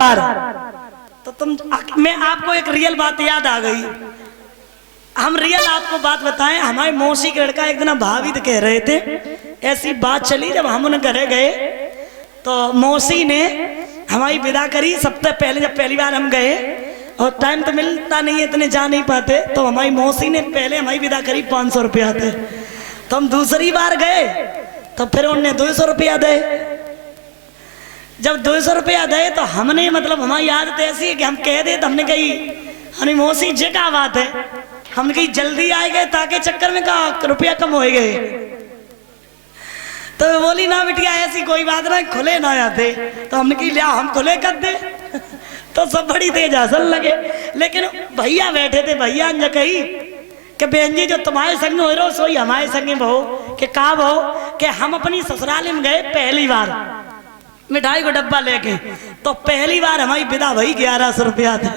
तो मैं आपको एक रियल बात याद आ गई। हम रियल आपको बात बताएं, हमारे मौसी के लड़का एक दिन भाभी तो कह रहे थे, ऐसी बात चली जब हम उन घरे गए तो मौसी ने हमारी विदा करी। सबसे पहले जब पहली बार हम गए और टाइम तो मिलता नहीं है, इतने जा नहीं पाते, तो हमारी मौसी ने पहले हमारी विदा करी 500 रुपया थे। तो हम दूसरी बार गए तो फिर उन्होंने 200 रुपया दे। जब 200 रुपया दे तो हमने मतलब हमारी आदत ऐसी है कि हम कह दे, तो हमने कही हनी मौसी जे क्या बात है, हमने कही जल्दी आए गए ताकि चक्कर में कहा रुपया कम हो गए। तो बोली ना बिटिया ऐसी कोई बात ना, खुले ना आते। तो हमने कही लिया हम खुले कर दे। तो सब बड़ी तेज हंसन लगे। लेकिन भैया बैठे थे, भैया ने कही कि बहन जी जो तुम्हारे संग हो रहो सोई हमारे संग बहो कि का बहो कि हम अपनी ससुराल में गए पहली बार मिठाई को डब्बा लेके, तो पहली बार हमारी विदा भई 1100 रुपया थे।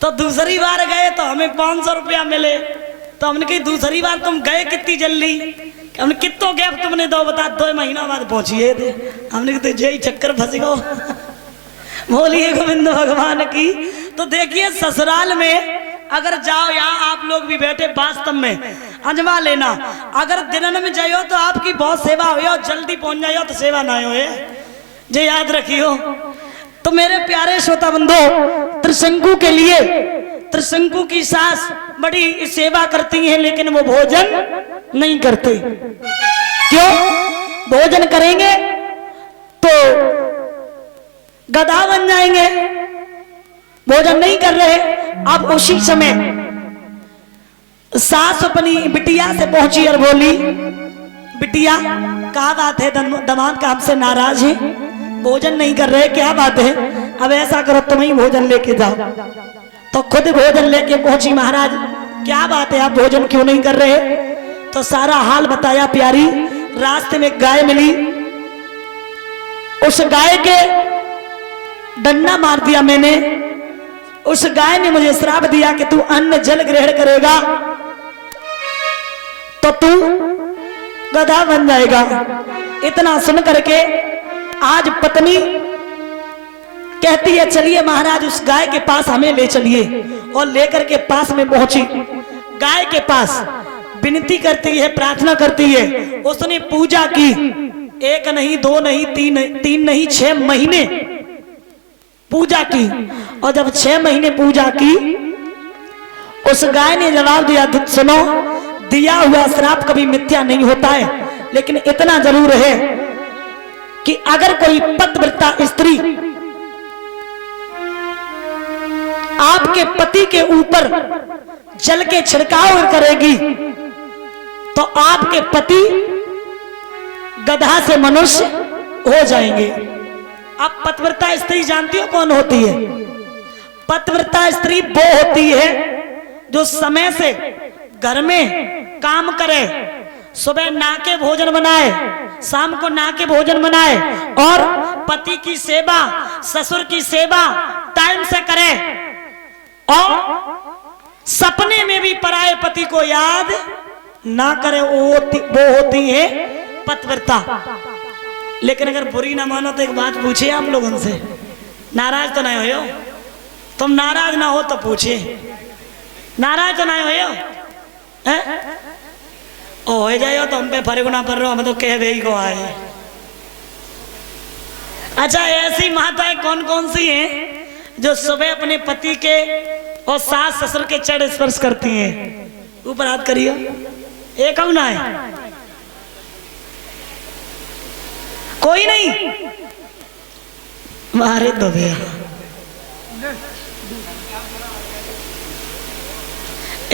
तो दूसरी बार गए तो हमें 500 रुपया मिले। तो हमने कही दूसरी बार तुम गए कितनी जल्दी, हमने कितो गैप तुमने दो बता, 2 महीना बाद पहुंचिए थे। हमने कहा तुझे ही चक्कर फंस गो। बोलिए गोविंद भगवान की। तो देखिए ससुराल में अगर जाओ, यहाँ आप लोग भी बैठे वास्तव में अजमा लेना, अगर दिनन में जाओ तो आपकी बहुत सेवा हो, जल्दी पहुंच जाओ तो सेवा ना हो, जे याद रखियो। तो मेरे प्यारे श्रोता बंधु, त्रिशंकु के लिए त्रिशंकु की सास बड़ी सेवा करती है, लेकिन वो भोजन नहीं करते। क्यों? भोजन करेंगे तो गधा बन जाएंगे। भोजन नहीं कर रहे। अब उसी समय सास अपनी बिटिया से पहुंची और बोली, बिटिया क्या बात है, दामाद का हमसे नाराज है, भोजन नहीं कर रहे, क्या बात है? अब ऐसा करो तुम ही भोजन लेके जाओ। तो खुद भोजन लेके पहुंची। महाराज क्या बात है, आप भोजन क्यों नहीं कर रहे? तो सारा हाल बताया। प्यारी रास्ते में गाय मिली, उस गाय के डंडा मार दिया मैंने। उस गाय ने मुझे श्राप दिया कि तू अन्न जल ग्रहण करेगा तो तू गधा बन जाएगा। इतना सुन करके आज पत्नी कहती है चलिए महाराज उस गाय के पास हमें ले चलिए। और लेकर के पास में पहुंची, गाय के पास विनती करती है, प्रार्थना करती है। उसने पूजा की, 1 नहीं 2 नहीं 3 नहीं 6 महीने पूजा की। और जब 6 महीने पूजा की, उस गाय ने जवाब दिया, सुनो दिया हुआ श्राप कभी मिथ्या नहीं होता है, लेकिन इतना जरूर है कि अगर कोई पतिव्रता स्त्री आपके पति के ऊपर जल के छिड़काव करेगी तो आपके पति गधा से मनुष्य हो जाएंगे। आप पतिव्रता स्त्री जानती हो कौन होती है? पतिव्रता स्त्री वो होती है जो समय से घर में काम करे, सुबह नाके भोजन बनाए, शाम को नाके भोजन बनाए, और पति की सेवा, ससुर की सेवा टाइम से करे, और सपने में भी पराये पति को याद ना करे। वो होती है पतिव्रता। लेकिन अगर बुरी ना मानो तो एक बात पूछिए आप लोगों से, नाराज तो नहीं हो? तुम नाराज ना हो तो पूछिए, नाराज तो नहीं हो? हो जाए तो हम पे फर्क ना पड़ रहा, हमें तो कह दे ही को आए। अच्छा ऐसी माताएं कौन कौन सी हैं जो सुबह अपने पति के और सास ससुर के चरण स्पर्श करती हैं? ऊपर हाथ करियो। एक कौन है? कोई नहीं? मारे तो भैया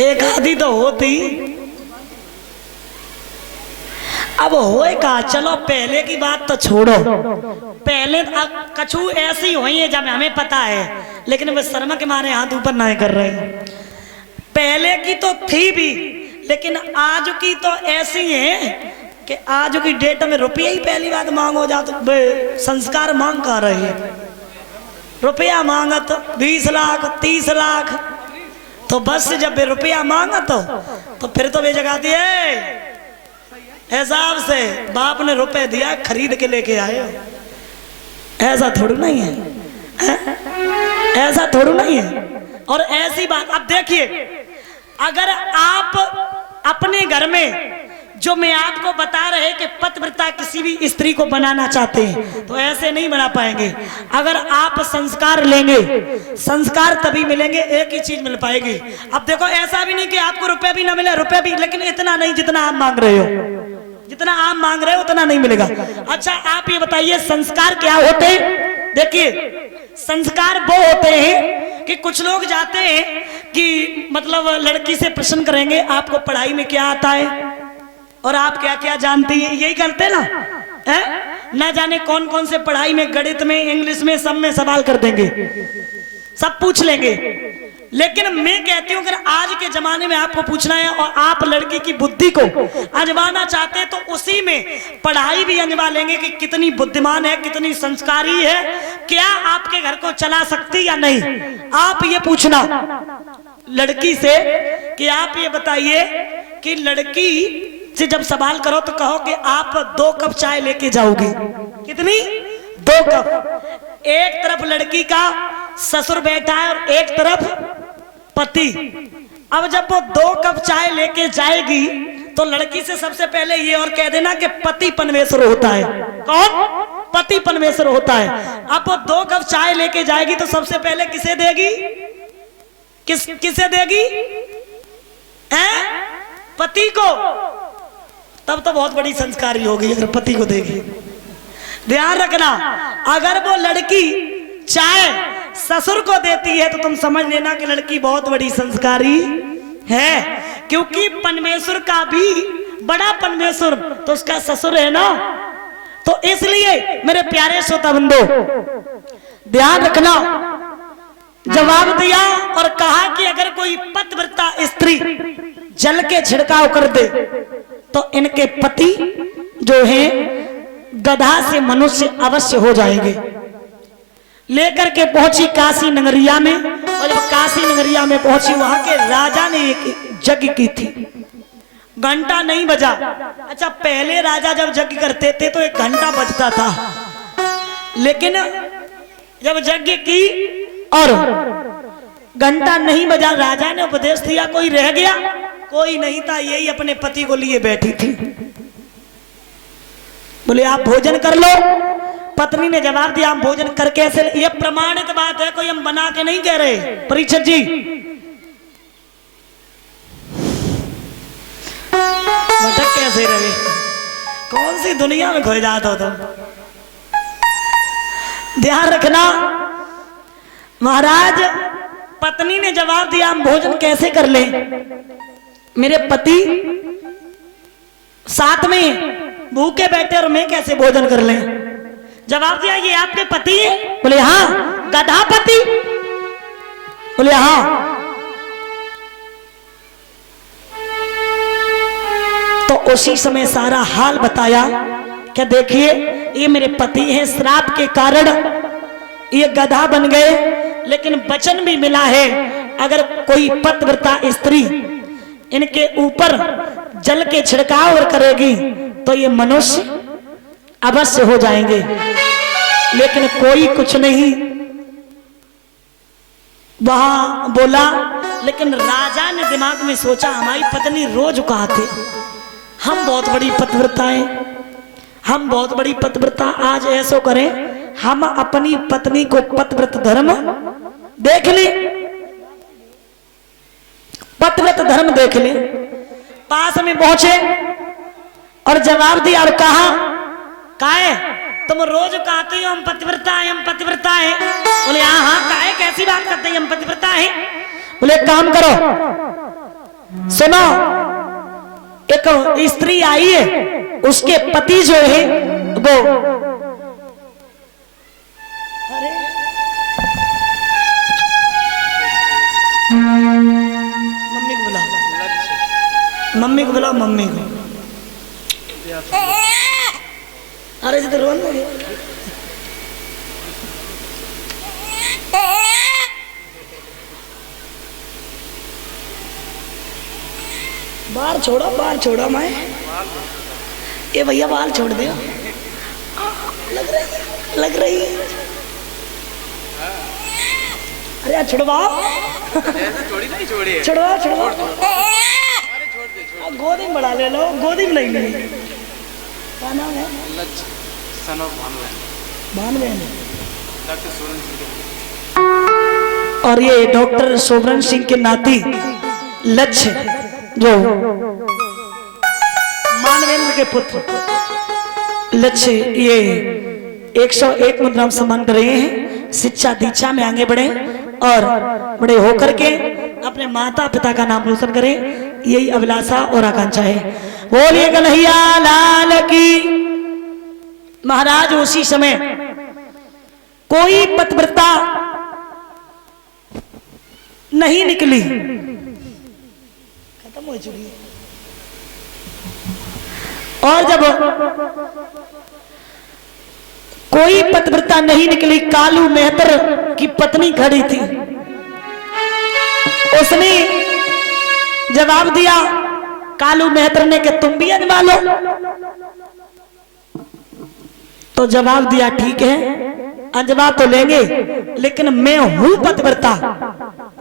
एक आधी तो होती। अब होए का, चलो पहले की बात तो छोड़ो, पहले कछु ऐसी हुई है जब हमें पता है, लेकिन वे शर्म के मारे हाथ ऊपर नहीं कर रहे। पहले की तो थी भी, लेकिन आज की तो ऐसी है कि आज की डेट में रुपया ही पहली बात मांगो जा तो संस्कार मांग कर रहे हैं। रुपया मांगत 20 लाख 30 लाख, तो बस जब रुपया मांगत तो फिर तो वे जगाती है हिसाब से, बाप ने रुपए दिया खरीद के लेके आए। ऐसा थोड़ी नहीं है। ऐसा थोड़ा नहीं है। और ऐसी बात अब देखिए, अगर आप अपने घर में जो मैं आपको बता रहे कि पतिव्रता किसी भी स्त्री को बनाना चाहते हैं तो ऐसे नहीं बना पाएंगे। अगर आप संस्कार लेंगे, संस्कार तभी मिलेंगे, एक ही चीज मिल पाएगी। अब देखो ऐसा भी नहीं कि आपको रुपए भी ना मिले, रुपए भी, लेकिन इतना नहीं जितना आप मांग रहे हो, जितना आप मांग रहे हो उतना नहीं मिलेगा। अच्छा आप ये बताइए संस्कार क्या होते हैं? देखिए संस्कार वो होते हैं कि कुछ लोग जाते हैं कि मतलब लड़की से प्रश्न करेंगे आपको पढ़ाई में क्या आता है और आप क्या क्या जानती हैं, यही करते ना है? ना जाने कौन कौन से पढ़ाई में, गणित में, इंग्लिश में, सब में सवाल कर देंगे, सब पूछ लेंगे। लेकिन मैं कहती हूं अगर आज के जमाने में आपको पूछना है और आप लड़की की बुद्धि को आजमाना चाहते हैं तो उसी में पढ़ाई भी आजमा लेंगे कि कितनी बुद्धिमान है, कितनी संस्कारी है, क्या आपके घर को चला सकती या नहीं। आप ये पूछना लड़की से कि आप ये बताइए कि लड़की से जब सवाल करो तो कहो कि आप 2 कप चाय लेके जाओगे। कितनी? 2 कप। एक तरफ लड़की का ससुर बैठा है और एक तरफ पति। अब जब वो 2 कप चाय लेके जाएगी तो लड़की से सबसे पहले ये और कह देना कि पति परमेश्वर होता है। कौन? पति परमेश्वर होता है। अब वो 2 कप चाय लेके जाएगी तो सबसे पहले किसे देगी? किसे देगी? पति को। तब तो बहुत बड़ी संस्कारी होगी अगर पति को देगी। ध्यान रखना, अगर वो लड़की चाय ससुर को देती है तो तुम समझ लेना कि लड़की बहुत बड़ी संस्कारी है, क्योंकि परमेश्वर का भी बड़ा परमेश्वर तो उसका ससुर है ना। तो इसलिए मेरे प्यारे श्रोता बंधु ध्यान रखना, जवाब दिया और कहा कि अगर कोई पतिव्रता स्त्री जल के छिड़काव कर दे तो इनके पति जो है गधा से मनुष्य अवश्य हो जाएंगे। लेकर के पहुंची काशी नगरिया में, और जब काशी नगरिया में पहुंची वहां के राजा ने एक यज्ञ की थी। घंटा नहीं बजा। अच्छा पहले राजा जब यज्ञ करते थे तो 1 घंटा बजता था, लेकिन जब यज्ञ की और घंटा नहीं बजा, राजा ने उपदेश दिया कोई रह गया? कोई नहीं था, यही अपने पति को लिए बैठी थी। बोले आप भोजन कर लो। पत्नी ने जवाब दिया हम भोजन करके ऐसे, ये प्रमाणित बात है, कोई हम बना के नहीं कह रहे। परीक्षित जी भटक कैसे रहे, कौन सी दुनिया में खोए जाते हो तुम? ध्यान रखना महाराज, पत्नी ने जवाब दिया हम भोजन कैसे कर ले, मेरे पति साथ में भूखे बैठे और मैं कैसे भोजन कर ले। जवाब दिया ये आपके पति है? बोले हाँ। गधा पति? बोले हाँ। तो उसी समय सारा हाल बताया। क्या देखिए ये मेरे पति हैं, श्राप के कारण ये गधा बन गए, लेकिन वचन भी मिला है अगर कोई पतिव्रता स्त्री इनके ऊपर जल के छिड़काव करेगी तो ये मनुष्य अवश्य हो जाएंगे। लेकिन कोई कुछ नहीं वहां बोला, लेकिन राजा ने दिमाग में सोचा हमारी पत्नी रोज कहते हम बहुत बड़ी पतिव्रता हैं, हम बहुत बड़ी पतिव्रता, आज ऐसो करें हम अपनी पत्नी को पतिव्रत धर्म देख ले, पतिव्रत धर्म देख ले। पास में पहुंचे और जवाब दिया और कहा काहे तुम रोज कहते हो हम पतिव्रता हैं, हम पतिव्रता हैं। बोले हाँ हाँ काहे कैसी बात करते हैं हम पतिव्रता हैं। बोले काम करो सुनो, एक स्त्री आई है उसके पति जो है वो मम्मी को बुलाओ, मम्मी को बुलाओ, मम्मी को। अरे जी तो रोन लगे। बाल छोड़ो, बाल छोड़ो मैं, ये भैया बाल छोड़ दो, लग रही है अरे छुड़वाओ, छुड़वाओ छुड़वाओ, गोदी में बड़ा ले लो, गोदी में नहीं ले। क्या नाम है? भानवेन। और ये डॉक्टर सोबरन सिंह के नाती लक्ष्य जो मानवेंद्र के पुत्र लक्ष्य, ये 101 मुद्रा सम्मान कर रहे हैं। शिक्षा दीक्षा में आगे बढ़े और बड़े होकर के अपने माता पिता का नाम रोशन करें, यही अभिलाषा और आकांक्षा है। बोलिए कन्हैया लाल की। महाराज उसी समय कोई पतिव्रता नहीं निकली, खत्म हो चुकी है। और जब कोई पतिव्रता नहीं निकली, कालू मेहतर की पत्नी खड़ी थी, उसने जवाब दिया कालू मेहतर ने कि तुम भी अजमा लो। तो जवाब दिया ठीक है अजमा तो लेंगे, लेकिन मैं हूं पतिव्रता,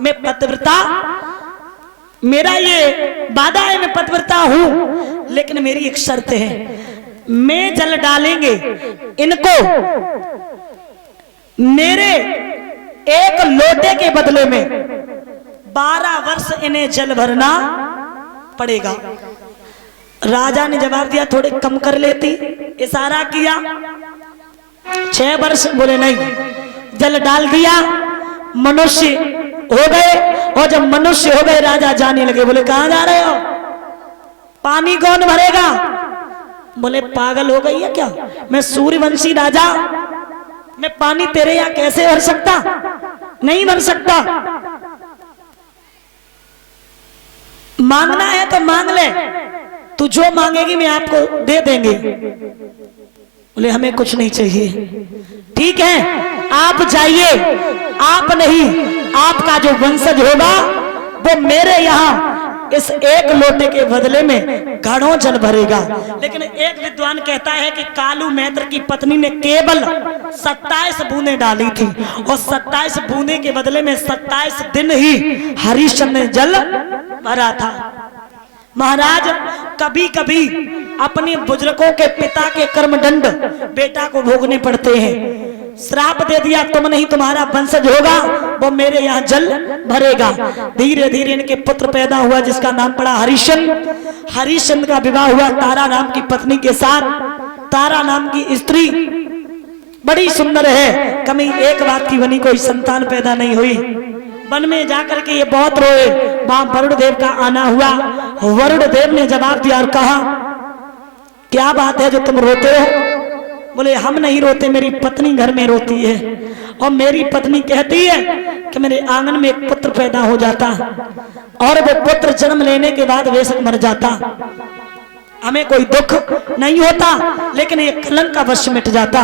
मैं पतिव्रता, मेरा ये वादा है, मैं पतिव्रता हूं, लेकिन मेरी एक शर्त है, मैं जल डालेंगे इनको मेरे एक लोटे के बदले में 12 वर्ष इन्हें जल भरना पड़ेगा। राजा ने जवाब दिया थोड़े कम कर लेती, इशारा किया 6 वर्ष, बोले नहीं, जल डाल दिया, मनुष्य हो गए। और जब मनुष्य हो गए राजा जाने लगे, बोले कहां जा रहे हो, पानी कौन भरेगा? बोले पागल हो गई है क्या, मैं सूर्यवंशी राजा, मैं पानी तेरे यहां कैसे भर सकता, नहीं भर सकता। मांगना है तो मांग ले, तू जो मांगेगी मैं आपको दे देंगे। बोले हमें कुछ नहीं चाहिए। ठीक है आप जाइए, आप नहीं, आपका जो वंशज होगा वो मेरे यहाँ इस एक लोटे के बदले में घड़ों जल भरेगा। लेकिन एक विद्वान कहता है कि कालू मेहतर की पत्नी ने केवल 27 बूंदें डाली थी, और 27 बूंदे के बदले में 27 दिन ही हरिश्चंद्र ने जल भरा था। महाराज कभी कभी अपने बुजुर्गों के पिता के कर्मदंड बेटा को भोगने पड़ते हैं। श्राप दे दिया तुम नहीं, तुम्हारा वंशज होगा वो मेरे यहाँ जल भरेगा। धीरे धीरे इनके पुत्र पैदा हुआ जिसका नाम पड़ा हरिश्चंद्र। हरिश्चंद्र का विवाह हुआ तारा नाम की पत्नी के साथ। तारा नाम की स्त्री बड़ी सुंदर है, कभी एक बात की बनी, कोई संतान पैदा नहीं हुई। वन में जाकर के ये बहुत रोए, वहां वरुण देव का आना हुआ। वरुण देव ने जवाब दिया और कहा क्या बात है जो तुम रोते हो? बोले हम नहीं रोते, मेरी पत्नी घर में रोती है, और मेरी पत्नी कहती है कि मेरे आंगन में एक पुत्र पैदा हो जाता और वो पुत्र जन्म लेने के बाद बेशक मर जाता, हमें कोई दुख नहीं होता, लेकिन ये कलंक का वश मिट जाता।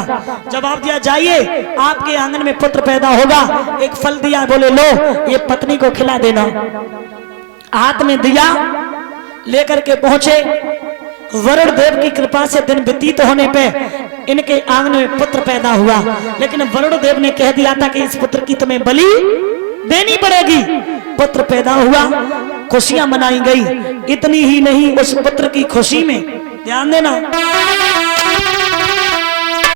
जवाब दिया जाइए आपके आंगन में पुत्र पैदा होगा। एक फल दिया, बोले लो ये पत्नी को खिला देना। हाथ में दिया, लेकर के पहुंचे। वरुण देव की कृपा से दिन व्यतीत होने पे इनके आंगन में पुत्र पैदा हुआ, लेकिन वरुण देव ने कह दिया था कि इस पुत्र की तुम्हें बलि देनी पड़ेगी। पुत्र पैदा हुआ, खुशियां मनाई गई। इतनी ही नहीं, उस पुत्र की खुशी में ध्यान देना